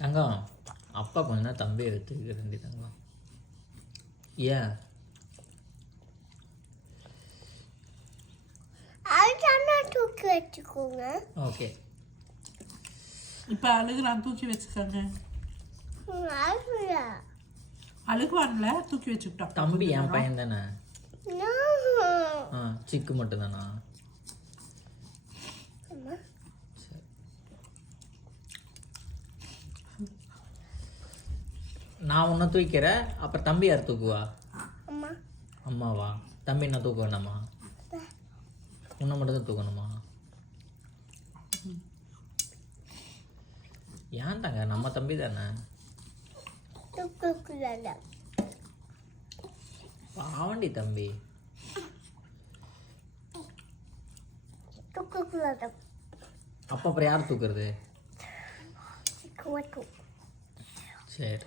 தங்கம் அப்பா கொஞ்ச நேரம் தம்பியை எடுத்துக்க வேண்டி தங்கம். ஏன் தூக்கி வச்சுக்கோங்க. ஓகே இப்போ அழுகுறான், தூக்கி வச்சுக்கோங்க. அழுகுவான்ல, தூக்கி வச்சுக்கிட்டோம். தம்பி என் பையன் தானே? சிக்கு மட்டும் தானா? நான் உன்னை தூக்கிறேன், அப்புறம் தம்பி யார் தூக்குவா? அம்மாவா? தம்பி நான் தூக்க வேணாமா? உன்னை மட்டும் தான் தூக்கணுமா? ஏன் தாங்க, நம்ம தம்பி தானே. பாவண்டி தம்பி. அப்போ அப்புறம் யார் தூக்குறது? சரி.